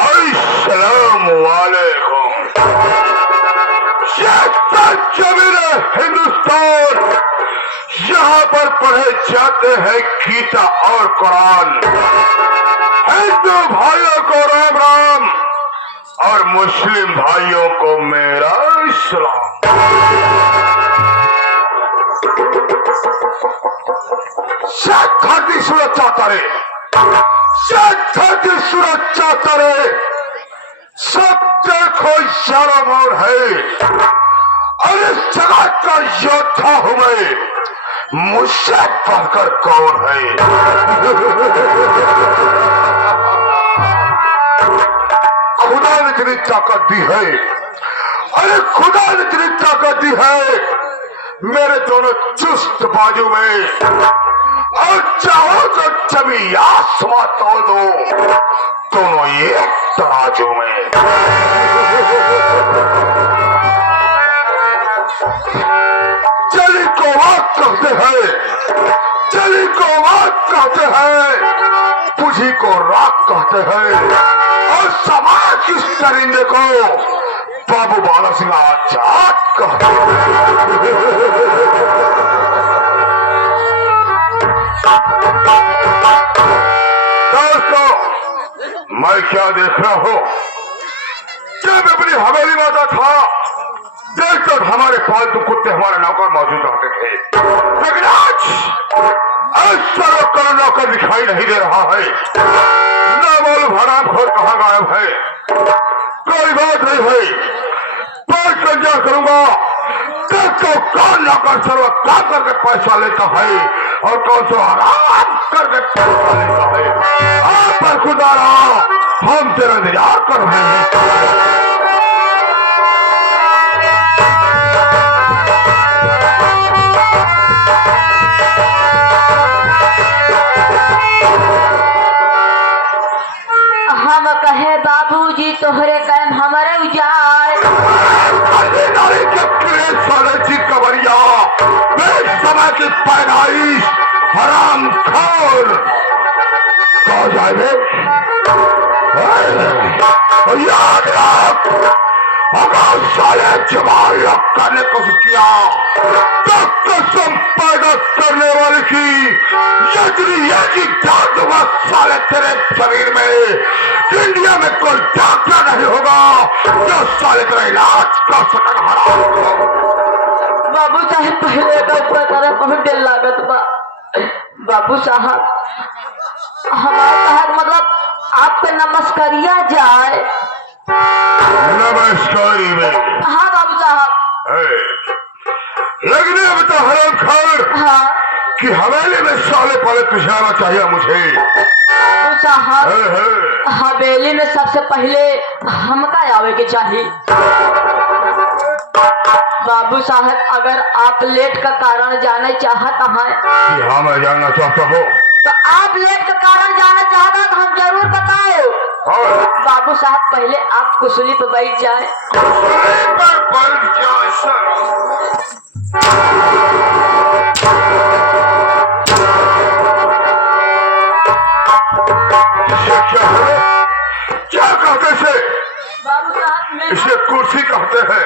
अस्सलाम वालेकुम। हिंदुस्तान, यहाँ पर पढ़े जाते हैं गीता और कुरान। हिंदू भाइयों को राम राम और मुस्लिम भाइयों को मेरा सलाम। शेख खाती सूरत चाहता रे, शेख खाती सूरत चाहता रे। सब देखो यारा मोर है और इस जगह का योद्धा हूं मैं, मुझसे बढ़कर कौन है। खुदा ने इतनी ताकत दी है, अरे खुदा ने इतनी ताकत दी है मेरे दोनों चुस्त बाजू में, और चाहो तो जमी आसमां तोड़ दो, दोनों एक तराजू में। चली को वाक कहते हैं, चली को वाक कहते हैं, बुझी को राख कहते हैं, और समाज किस दरिंदे को बाबू बाला सिंह आजाद कहते हैं। दोस्तों, मैं क्या देख रहा हूं, जब अपनी हवेली में आता था देखकर हमारे पालतू कुत्ते हमारे नौकर मौजूद रहते थे, लेकिन आज तरह नौकर दिखाई नहीं दे रहा है। न बोल हरामखोर कहाँ गायब है। कोई बात नहीं है, बैठ कर क्या करूंगा, देखो कौन नौकर सर्व काम करके पैसा लेता है और कौन सा आराम करके पैसा लेता है। आप पर खुदा रहा, हम तेरा इंतजार कर रहे हैं। हम कहे बाबूजी तोहरे कैम हमारे उजाड़, समय की पैदाइश हराम खोर कहा जाए। याद रख, अगर साले जवान लोग करने को किया तो कसम पैदा करने वाले की यदि दूंगा साले तेरे शरीर में। इंडिया में कोई डॉक्टर नहीं होगा जो साले तेरा इलाज कर सकेगा। हराम बाबू साहब पहले का पता बहुत दिल लागत बा। बाबू साहब हमारे साहब मतलब आपके नमस्कारिया जाए। नमस्कारी में हाँ बाबू साहब। लेकिन अब तो हराम खोर हाँ कि हवेली में साले पहले तुझे आना चाहिए मुझे। बाबू साहब हवेली में सबसे पहले हमका आवे के चाहिए। बाबू साहब अगर आप लेट का कारण जाने चाहता है। हाँ मैं जानना चाहता हूँ। तो आप लेट का कारण जानना चाहता तो हम जरूर बताओ। बाबू साहब पहले आप कुर्सी पर बैठ जाए। क्या कहते से? बाबू साहब इसे कुर्सी कहते हैं,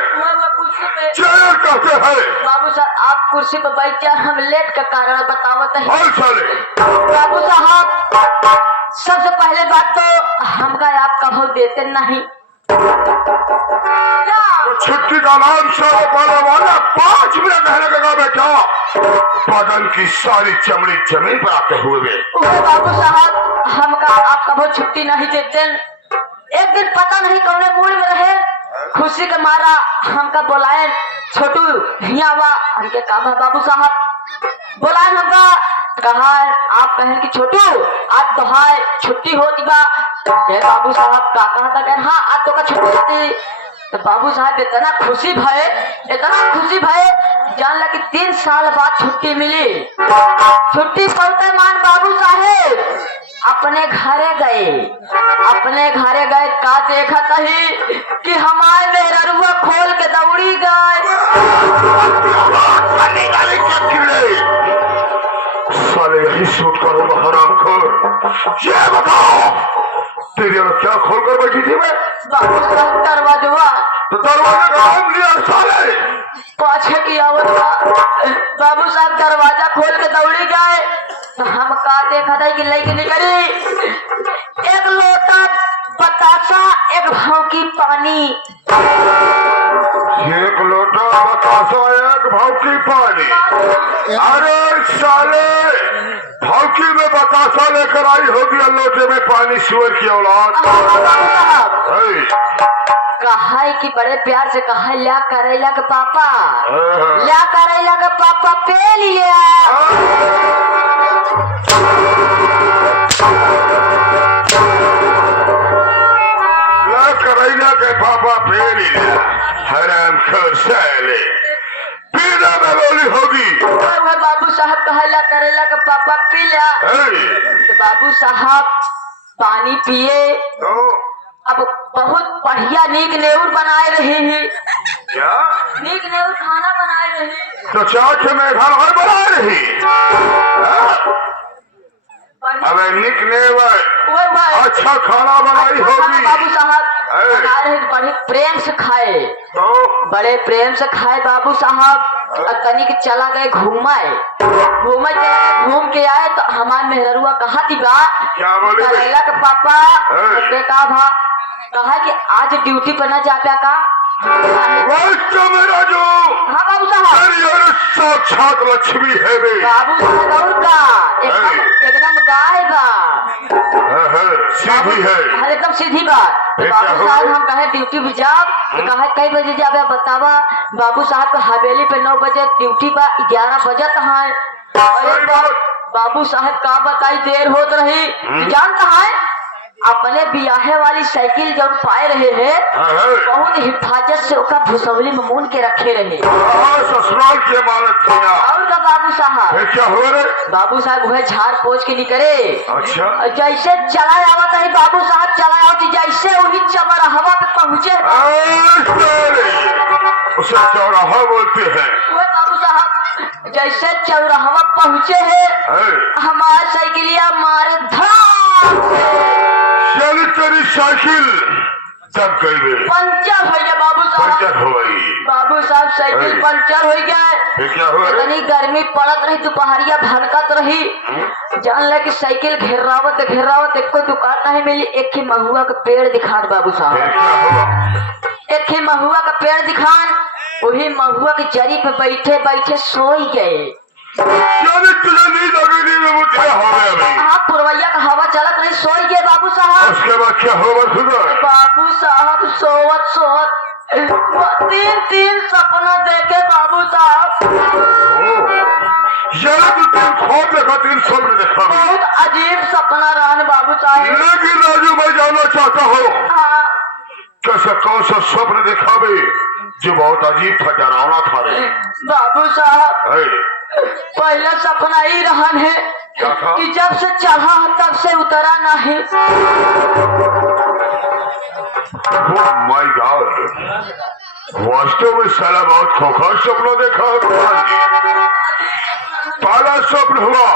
कुर्सी पे चेयर कहते हैं। बाबू साहब आप कुर्सी पर बैठ जाए, हम लेट का कारण बतावत है। बाबू साहब सबसे पहले बात तो हमका आप कहो देते नहीं। तो छुट्टी का नाम सारा पाला वाला 5 मिनट रहने का बेटा, बदन की सारी चमड़ी जमीन पर आते हुए बाबू साहब हमका आप कहो छुट्टी नहीं देते। एक दिन पता नहीं कौन मूड में रहे, खुशी के मारा हमका बोलाए छोटू हियावा। हमके काम है बाबू साहब बोलाए, हमका कहा आप कहें कि छोटू आज तो है छुट्टी होती बा। बाबू साहब का कहा था हाँ आज तो का छुट्टी होती। तो बाबू साहब इतना खुशी भय जान लगा कि 3 साल बाद छुट्टी मिली। छुट्टी पड़ते मान बाबू साहेब अपने घरे गए का देखा कही कि हमारे मेहरुआ खोल के दौड़ी गए। साले यही सूट करूंगा हरामखोर। ये बताओ तेरी और क्या खोल कर बैठी थी मैं? बाबू साहब दरवाजा तो दरवाजा का नाम लिया साले। पाछे की आवत बाबू साहब दरवाजा खोल के दौड़ी गए तो हम का देखा था कि लड़की निकली एक लोटा बतासा एक भाव की पानी। एक लोटा बतासा एक भावकी पानी। अरे साले भावकी में बतासा लेकर आई होगी और लोटे में पानी। सुअर की औलाद। बाबू साहब हे, कहा है कि बड़े प्यार से कहा है, ल्या करेला के पापा, ल्या करेला के पापा पे लिया। ला करैला के पापा पे लिया। हराम खोर साले पीना में बोली होगी। वह बाबू साहब कहा ल्या करेला के पापा पी लिया। हे, तो बाबू साहब पानी पिए। तो अब बहुत बढ़िया नीक नेउर बनाए रहे हैं। क्या नीक नेउर खाना बनाए रहे। तो चाट में घर घर बना रही। अब निकले अच्छा खाना बनाई होगी। बाबू साहब है। बना रहे बड़े प्रेम से खाए, तो बड़े प्रेम से खाए बाबू साहब। और तनिक चला गए घूमे चला गए, घूम के आए तो हमारे मेहरुआ कहा थी बा क्या बोले? करेला के पापा है। बेटा भा कहा कि आज ड्यूटी पर न जा पाया का। वास्तव में राजू हाँ बाबू साहब। तेरी और साक्षात लक्ष्मी है बे। बाबू साहब और का एकदम गाय बा। सीधी है। हाँ एकदम सीधी बात। तो क्या बाबू हो साहब गई? हम कहे ड्यूटी भी जाओ तो कहे कई बजे जाबे बतावा। बाबू साहब को हवेली पे 9 बजे ड्यूटी बा, 11 बजत है। सही बात। बाबू साहब का बताई देर होत रही जानता है अपने बियाहे वाली साइकिल जब पाए रहे हैं बहुत हिफाजत से ओका भुसवली में मून के रखे रहे। ससुराल के मानत थे और का बाबू साहब क्या हो रे? बाबू साहब वह झाड़ पोछ के निकले। अच्छा जैसे चला आवत है बाबू साहब चला आवत जैसे वही चमर हवा पे पहुंचे। उसे चौराहा बोलते हैं। वह बाबू साहब जैसे चौराहा पहुंचे है हमारे साइकिलिया मारे धाम चली तेरी साइकिल जब गई पंचर हो गया बाबू साहब। पंचर हो गई। बाबू साहब साइकिल पंचर हो गया। क्या हुआ रे? इतनी गर्मी पड़त रही दोपहरिया भनकत रही जान ले कि साइकिल घेरावत एक को दुकान नहीं मिली। एक ही महुआ का पेड़ दिखान बाबू साहब, क्या हुआ? एक ही महुआ का पेड़ दिखान वही महुआ की जरी पे बैठे बैठे सोई गए। चली तुझे नींद आ गई। नींद में मुझे हवा अभी। हाँ पुरवैया का हवा चलत रही सोई गए बाबू साहब। उसके बाद क्या होगा सुनो? बाबू साहब सोवत सोवत तीन सपना देखे बाबू साहब। यार तू तीन खोप देखा, तीन स्वप्न देखा। बहुत अजीब सपना रहा बाबू साहब। लेकिन राजू मैं जानना चाहता हूँ हाँ कैसा कौन सा स्वप्न देखा बे जो बहुत अजीब था, डरावना था रे? बाबू साहब है, पहला सपना ही रहन है क्या था? कि जब से चढ़ा तब से उतरा नहीं। ओह माय गॉड, वास्तव में साला बहुत खोखला सपना देखा है भगवान जी। पहला स्वप्न हुआ,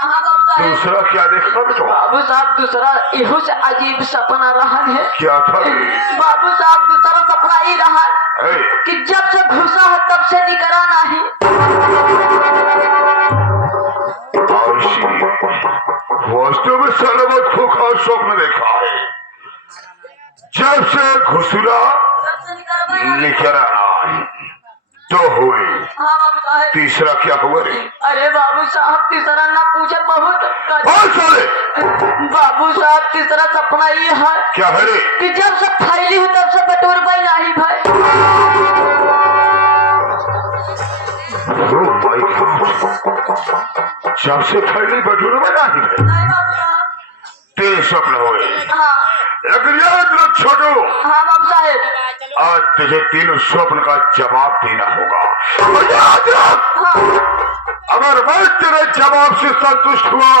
हाँ बाबू साहब। दूसरा क्या देखा बेटा? बाबू साहब दूसरा इहो से अजीब सपना रहन है। क्या था? बाबू साहब दूसरा सपना ही रहा है, कि जब से घुसा है तब से निकला नहीं। वास्तव में साला बहुत खोखला स्वप्न देखा है। जब से घुसरा तब से निकल निकल आना तो हुए। हाँ बाबू साहब। तीसरा क्या हुआ रे? अरे बाबू साहब तीसरा ना पूछे बहुत और साले बाबू साहब तीसरा सपना ये है क्या है रे? कि जब से फैली हूँ तब से बटोर भाई नहीं भाई। Oh my God! जब से फैली बटूर में नहीं है। नहीं बाबू साहब। तीन स्वप्न हुए। हाँ लेकिन याद रख छोटू, हाँ बाबू साहब। आज तुझे तीनों स्वप्न का जवाब देना होगा। और याद रख, हाँ अगर मैं तेरे जवाब से संतुष्ट हुआ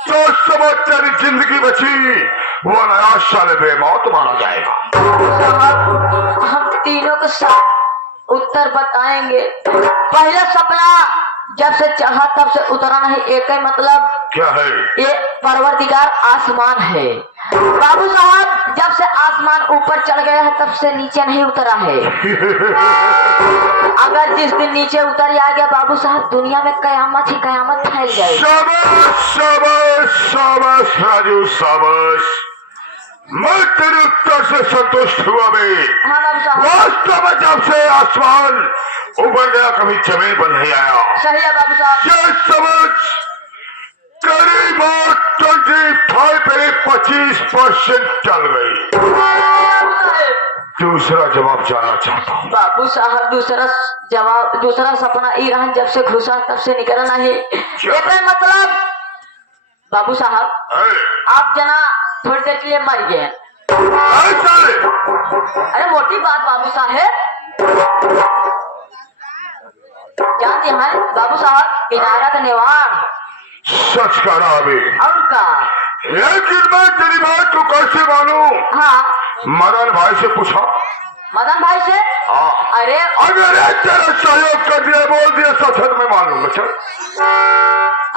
तो समझ तेरी जिंदगी बची, वो नया साल बेमौत माना जाएगा। साहब हम तीनों के साथ उत्तर बताएंगे। पहला सपना जब से चढ़ा तब से उतरा नहीं, एक ही मतलब क्या है? ये परवरदिगार आसमान है बाबू साहब जब से आसमान ऊपर चढ़ गया है तब से नीचे नहीं उतरा है। अगर जिस दिन नीचे उतर जाएगा बाबू साहब दुनिया में कयामत ही कयामत फैल जाएगी। शाबाश शाबाश शाबाश राजू शाबाश। मैं तेरे उत्तर से संतुष्ट हुआ भाई। हाँ बाबू साहब वास्तव में जब से आसमान ऊपर गया कभी जमीन पर नहीं आया। सही है बाबू साहब। ये समझ करीब 25% चल गई। दूसरा जवाब जानना चाहता हूँ। बाबू साहब दूसरा सपना ईरान जब से घुसा तब से निकला नहीं। एक मतलब बाबू साहब आप जना थोड़ी देर के लिए मर गए। अरे मोटी बात बाबू साहब जानते हैं बाबू साहब इनारा का निवान सच कह रहा अभी और का। लेकिन मैं तेरी बात को कैसे मानूं? हाँ मदन भाई से पूछा। मदन भाई से? हाँ। अरे अगर एक तेरा सहयोग कर दिया बोल दिया सच मैं मानूंगा। चल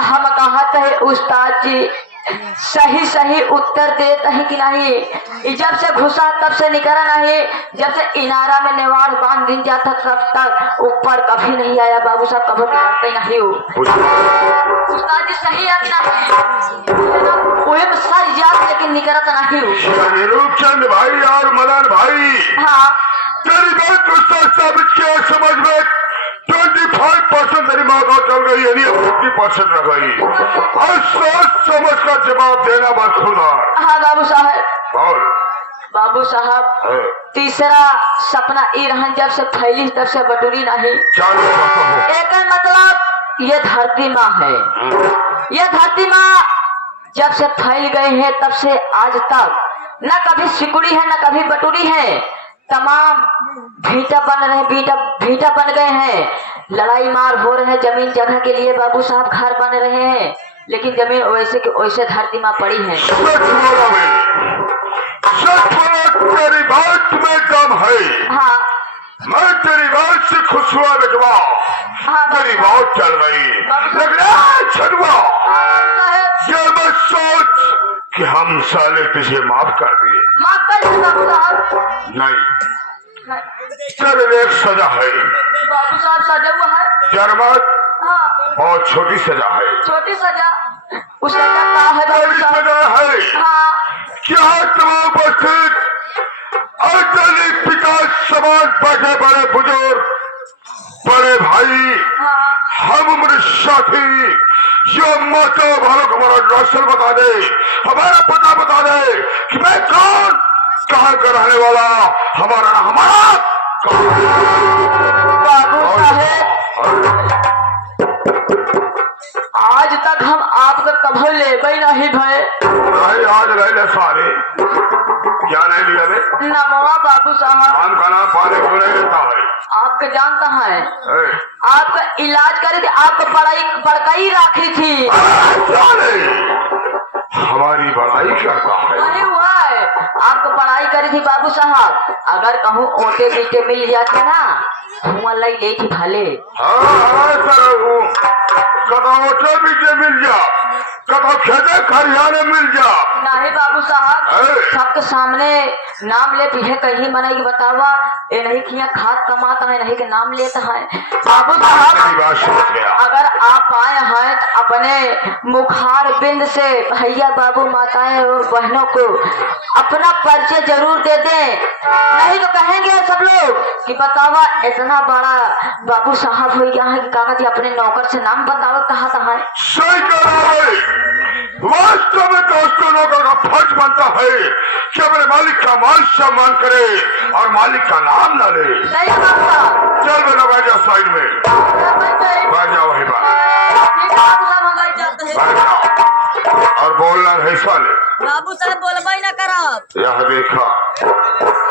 हम कहते हैं उस्ताद जी सही सही उत्तर देते हैं कि नहीं। जब से घुसा तब से निकला नहीं। जब से इनारा में निवाड़ बांध दिन जाता तब तक ऊपर कभी नहीं आया बाबू साहब। कभी निकलते नहीं हो उस्ताद जी सही है कि नहीं? वो सर याद लेकिन निकलता नहीं हो। रूपचंद भाई और मदन भाई हाँ तेरी बात को सच साबित किया। समझ में 25% तेरी माँ का चल गई यानी 50% रह गई। और सोच समझ कर जवाब देना बस खुदा। हाँ बाबू साहब। बोल बाबू साहब तीसरा सपना ईरान जब से फैली तब से बटूरी नहीं। एक मतलब ये धरती माँ है। ये धरती माँ जब से फैल गए हैं तब से आज तक न कभी सिकुड़ी है न कभी बटूरी है। तमाम भीटा बन गए हैं। लड़ाई मार हो रहे हैं जमीन जगह के लिए बाबू साहब। घर बन रहे हैं लेकिन जमीन वैसे के वैसे धरती माँ पड़ी है। तेरी बात में दम है। हाँ मैं तेरी बात से खुश हुआ बेटवा। हाँ तेरी मौत चल गई लेकिन छुआ ये मत सोच कि हम साले तुझे माफ कर दिए। माफ कर दीजिए बाबू साहब। नहीं तेरे एक सजा है बाबू साहब सजा हुआ है। जरमत हाँ बहुत छोटी सजा है। छोटी सजा उस सजा का है बाबू बड़ी साहब। सजा है। हाँ क्या तुम उपस्थित अजली पिता समान बैठे बड़े बुजुर्ग बड़े भाई हाँ हम उम्र साथी जो माता वालों को हमारा राशन बता दे हमारा पता बता दे कि मैं कौन कहाँ का रहने वाला हमारा बाबू साहब आज तक हम आपका कभी ले नहीं भय। नहीं आज रहे सारे क्या नहीं लिया रे? नमवा बाबू साहब नाम का नाम पाले को नहीं लेता है। आपका जानता है ए, आपका इलाज करे थे। आपका बड़काई राखी थी। क्या नहीं हमारी बड़ाई करता है। नहीं हुआ है आपको पढ़ाई करी थी बाबू साहब। अगर कहूँ ओटे बीटे मिल जाते ना हुआ ले थी भले। हाँ सर कदम ओटे बीटे मिल जा कदम खेते खरियाने मिल जा। नहीं बाबू साहब सबके सामने नाम लेती है कहीं मनाई की बतावा ये नहीं किया खाद कमाता है नहीं के नाम लेता है। बाबू साहब अगर आप आए हैं तो अपने मुखार बिंद से भैया बाबू माताएं और बहनों को अपना परिचय जरूर दे दें। नहीं तो कहेंगे सब लोग कि बतावा इतना बड़ा बाबू साहब हो गया है कि काका जी अपने नौकर से नाम बताओ कहा था। सही कह रहा है। वास्तव में दोस्तों लोगों का फर्ज बनता है कि अपने मालिक का मान सम्मान करे और मालिक का नाम न ले। सही बात साहब। चल बेटा बैठ जा साइड में बैठ जाओ वहीं पर बैठ जाओ और बोलना नहीं साले। बाबू साहब बोलबा ना करब। यह देखा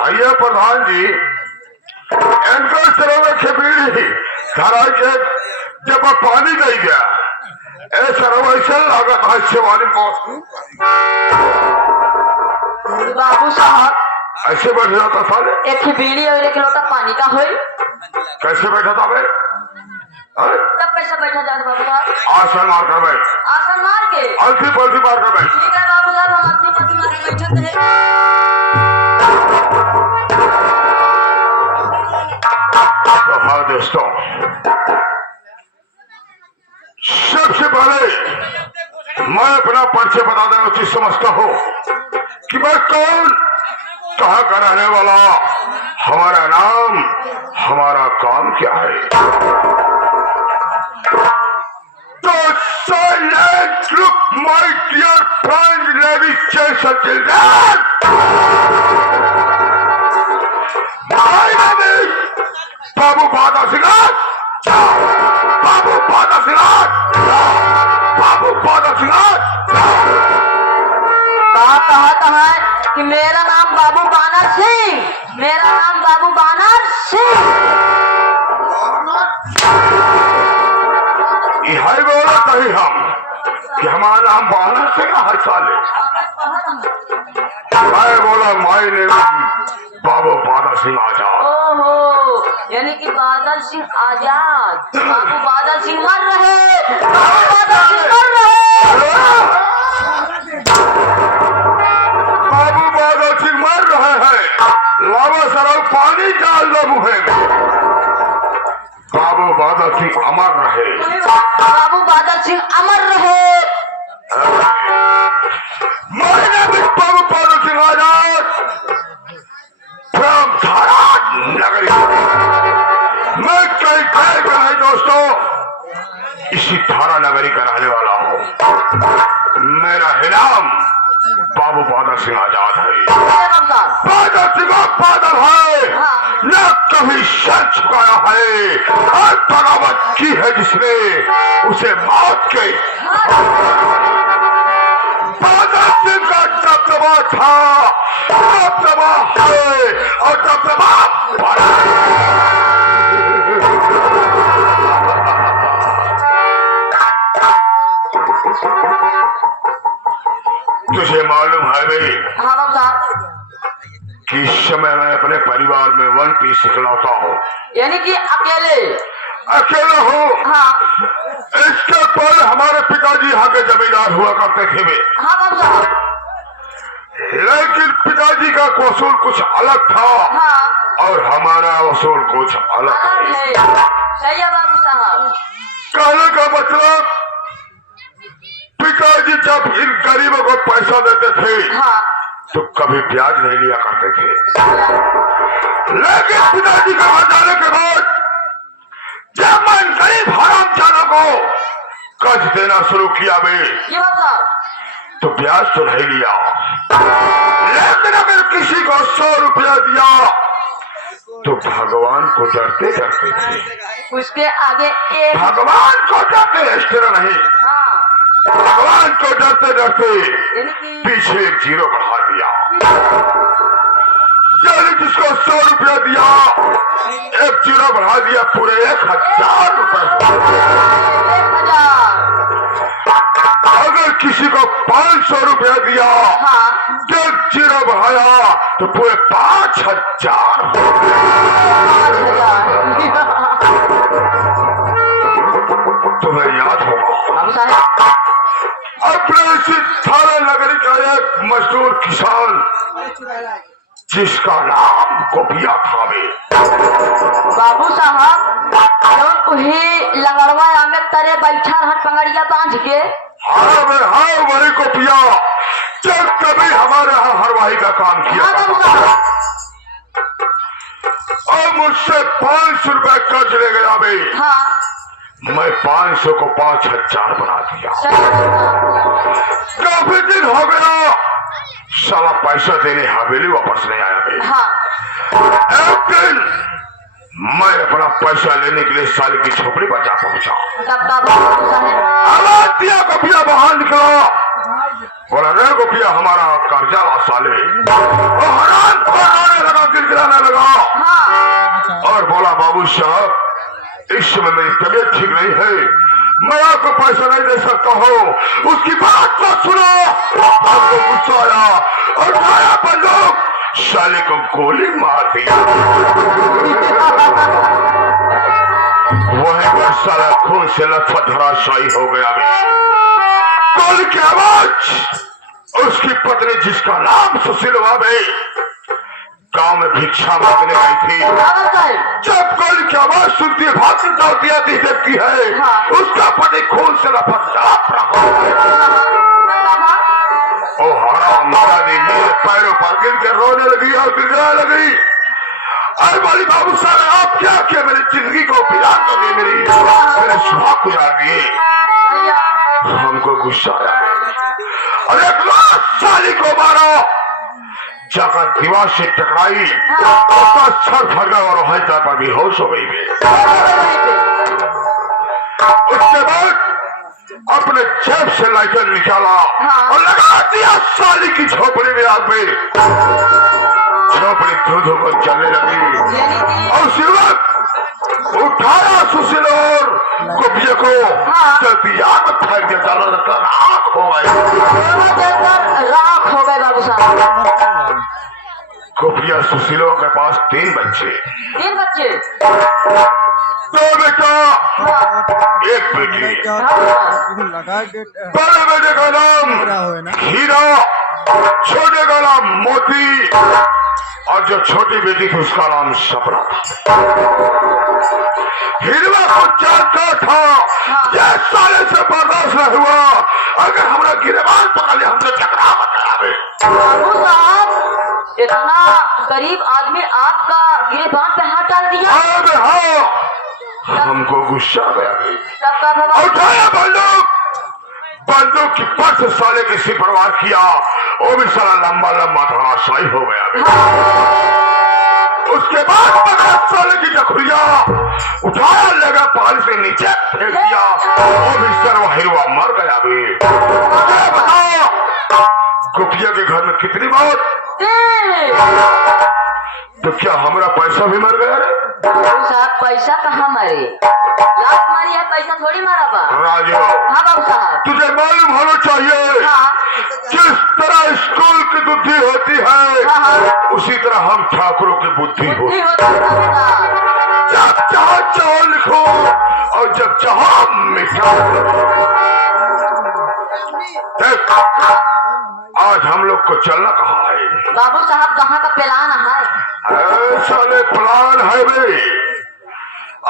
आइए प्रधान जी इनको सरोवर के बीड़ी धरा के जब पानी नहीं गया सरोवर से लागत है शिवानी को। बाबू साहब ऐसे बैठ जाता साले। एक ही बीड़ी और एक लोटा पानी का हो कैसे बैठा था भाई? तब कैसे बैठा जाता बाबू साहब? आसन मार कर बैठ आसन मार के अलसी पलसी मार कर बैठ। ठीक है बाबू साहब हम अपनी पति मार बैठत है। तो हाँ दोस्तों, सबसे पहले मैं अपना परिचय बता देना उचित समझता हूँ कि मैं कौन, कहाँ का रहने वाला, हमारा नाम, हमारा काम क्या है। तो silent look, my dear friend, ladies and children. My name is बाबू बादा सिंह, बाबू बादा सिंह, बाबू बादा सिंह। कहा है कि मेरा नाम बाबू बानर सिंह, मेरा नाम बाबू बानर सिंह। यही बोला कही हम कि हमारा नाम बानर सिंह हर साल है। मैं बोला माई ने बाबू बादल सिंह आजाद। ओहो, यानी कि बादल सिंह आजाद। बाबू बादल सिंह मर रहे, बाबू बादल सिंह मर रहे। बाबू बादल सिंह मर रहे हैं, लावा सराव पानी डाल दो मुहे में। बाबू बादल सिंह अमर रहे, बाबू बादल सिंह अमर रहे। मैंने भी बाबू बादल सिंह आजाद फ्रॉम धारा नगरी। मैं कहीं कह कर नहीं दोस्तों, इसी धारा नगरी का रहने वाला हूँ। मेरा नाम बाबू बादल सिंह आजाद है। बादल सिंह बादल है, न कभी सर झुकाया है, और बगावत की है जिसने, उसे मौत के। बादल सिंह का दबदबा था, दबदबा है, और दबदबा बड़ा है। तुझे मालूम है भाई, हाँ बाबू साहब, कि इस समय मैं अपने परिवार में वन पीस इकलौता हूँ, यानी कि अकेले। अकेला हूँ। हाँ इसके पहले हमारे पिताजी यहाँ के जमींदार हुआ करते थे वे, हाँ बाबू साहब। लेकिन पिताजी का वसूल कुछ अलग था, हाँ और हमारा वसूल कुछ अलग अलग है। है। सही है बाबू साहब। कहने का मतलब, पिताजी जब इन गरीबों को पैसा देते थे, हाँ तो कभी ब्याज नहीं लिया करते थे। लेकिन पिताजी का मर जाने के बाद जब मैं गरीब हरामजादों को कर्ज देना शुरू किया बे, ये बाबू साहब। तो ब्याज तो नहीं लिया, लेकिन अगर किसी को 100 रुपया दिया तो भगवान को डरते डरते थे। उसके आगे एक। भगवान को डरते, इस तरह नहीं, हाँ भगवान को डरते डरते यानी कि पीछे एक जीरो बढ़ा दिया। यानी जिसको 100 रुपया दिया, एक जीरो बढ़ा दिया, पूरे 1000 रुपए। 1000। अगर किसी को 500 रुपया दिया, हाँ एक जीरो बढ़ाया, तो पूरे 5000। 5000। तुम्हें याद होगा, बाबू साहब। अपने इसी थाना नगरी का एक मजदूर किसान, जिसका नाम गोपिया था वे। बाबू साहब, जब उही लंगड़वा में तरे बैठा रहा पंगड़िया बांध के। हाँ वही गोपिया, जब कभी हमारे यहाँ हरवाही का काम किया हाँ बाबू था, साहब। और मुझसे 500 रुपए कर्ज ले गया बे। हाँ मैं 500 को 5000 बना दिया। सही है बाबू साहब। काफी दिन हो गया, साला पैसा देने हवेली वापस नहीं आया बे। हाँ एक दिन मैं अपना पैसा लेने के लिए साले की झोपड़ी पर जा पहुंचा। तब बाबू साहब। आवाज दिया, गोपिया बाहर निकला, बोला रे गोपिया, हमारा कर्जा ला साले। वो हराम रोने लगा, गिड़गिड़ाने लगा, हाँ और बोला बाबू साहब, इस समय मेरी तबीयत ठीक नहीं है, मैं आपको पैसा नहीं दे सकता हूँ। उसकी बात को सुनो। आपको गुस्सा आया और उठाया बंदूक, साले को गोली मार दी। वही पर साला खून से लथपथ धराशायी हो गया। गोली की आवाज उसकी पत्नी जिसका नाम सुशीलवा में गांव में भिक्षा मांगने आई थी। हाँ साहब। जब गोली की आवाज सुनती है भाग दौड़ती आती देखती है हाँ। उसका पति खून से लथपथ रहा ओ हराम दादी मेरे पैरों पर गिर के रोने लगी और गिड़गिड़ाने लगी। अरे बोली बाबू साहब आप क्या किया मेरी जिंदगी को बिगाड़ कर दी मेरे सुहाग गुजार दिए। हमको गुस्सा आया और एक लाख साली को मारो जाकर दीवार से टकराई उसका सर फट गया और वहीं पर बेहोश हो गई वे। उसके बाद अपने जेब से लाइटर निकाला और लगा दिया साली की झोपड़ी में आग में। झोपड़ी धो कर चलने लगी और उसी वक्त उठाया सुशील और कुपिया को चलती आग में फेंक दिया। डाला रखकर आग हो गई राख हो गए बाबू साहब। कुपिया सुशीलों के पास 3 बच्चे। 3 बच्चे। 2 बेटा एक बेटी। बड़े बेटे का नाम हीरा छोटे का नाम मोती और जो छोटी बेटी थी उसका नाम सपना था। हिरवा को चाहता था ये साले से बर्दाश्त न हुआ अगर हमारा गिरबान पकड़ लिया हमसे टकरा बताया। बाबू साहब इतना गरीब आदमी आपका गिरबान पे हाथ डाल दिया। हाँ हमको गुस्सा गया उठाया बंदूक की पर से साले के सिर पर वार किया वो भी साला लंबा लंबा धराशायी हो गया। उसके बाद पकड़ा साले की जखुरिया उठाया लगा पाल से नीचे फेंक दिया वो भी सर्वा हिरवा मर गया। भी बताओ गुफिया के घर में कितनी मौत तो क्या हमारा पैसा भी मर गया रे? बाबू साहब पैसा कहाँ मरे लात मारी है पैसा थोड़ी मारा बा। राजू हाँ बाबू साहब तुझे मालूम होना चाहिए जिस तरह स्कूल की बुद्धि होती है उसी तरह हम ठाकुरों की बुद्धि होती है। जब चाहो चाहो लिखो और जब चाहो मिटा। आज हम लोग को चलना कहाँ है? बाबू साहब कहाँ का प्लान है? साले प्लान है भाई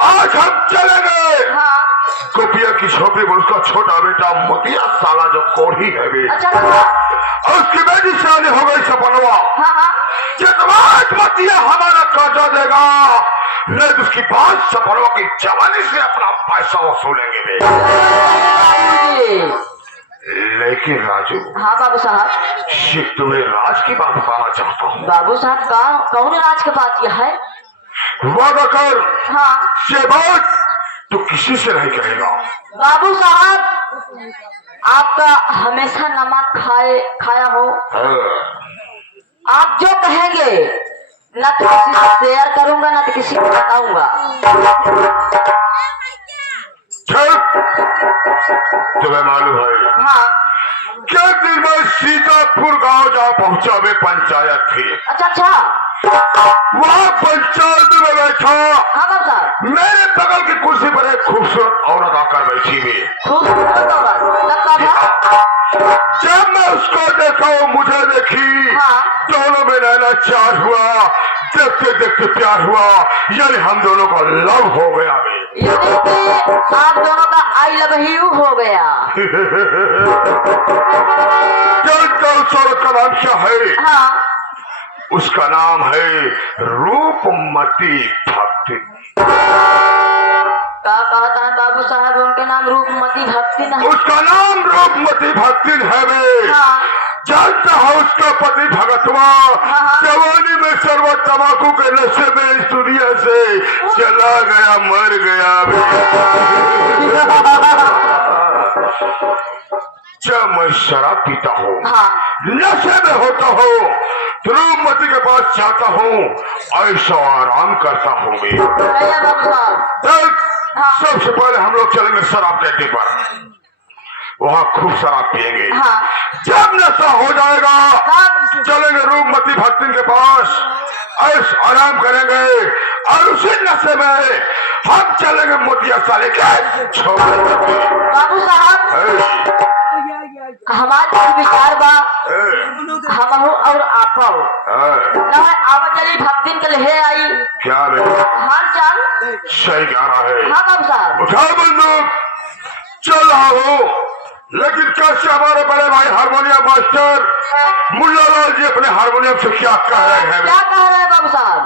आज हम चलेंगे। कुपिया की छोटी उसका छोटा बेटा मोतिया साला जो कोढ़ी है बे। अच्छा और उसकी बेटी शादी हो गई सपनवा। जब मोतिया हमारा काटा देगा नहीं उसकी 5 सपनों की जवानी से अपना पैसा वसूलेंगे बे। लेकिन राजू। हाँ बाबू साहब तुम्हें राज की बात बताना चाहता हूँ। बाबू साहब कौन राज की बात यह है? वादा कर हाँ बात तो किसी से नहीं कहेगा। बाबू साहब आपका हमेशा नमक खाया हो आप जो कहेंगे न तो किसी से शेयर करूंगा न तो किसी को बताऊंगा। तुम्हें मालूम है हाँ क्या दिन में सीतापुर गांव जा पहुंचा वे पंचायत थी। अच्छा वहाँ पंचायत में बैठा। हाँ बाबू साहब मेरे बगल की कुर्सी पर एक खूबसूरत औरत आकर बैठी हुई। खूबसूरत औरत जब मैं उसको देखा वो मुझे देखी। दोनों में नैना चार हुआ देखते देखते प्यार हुआ यानी हम दोनों का लव हो गया। आप दोनों का आई लव यू हो गया। उस औरत का नाम क्या है? हाँ उसका नाम है रूपमती भक्ति। क्या कहता है बाबू साहब उनके नाम रूपमती भक्ति न? उसका नाम रूपमती भक्ति है वे। जानता है उसका पति भगतवा जवानी में सर्व तंबाकू के नशे में इस दुनिया से चला गया मर गया। जब मैं शराब पीता हूँ नशे में होता हूँ रूपमती के पास जाता हूँ ऐसा आराम करता हूँ। सबसे पहले हम लोग चलेंगे शराब के अड्डे पर वहाँ खूब शराब पियेंगे। जब नशा हो जाएगा चलेंगे रूपमती भक्ति के पास ऐश आराम करेंगे और उसी नशे में हम चलेंगे मोतिया साले के छोड़। बाबू साहब हमारे विचार बा ए, हम और आप ए, आवत चली भक्तिन के लिए आई क्या रे हाल चाल। सही कह रहा है। हाँ बाबू साहब। उठा बंदूक चल रहा हो, लेकिन कैसे हमारे बड़े भाई हारमोनियम मास्टर मुल्ला लाल जी अपने हारमोनियम से क्या कह रहे हैं? क्या कह रहे हैं बाबू साहब?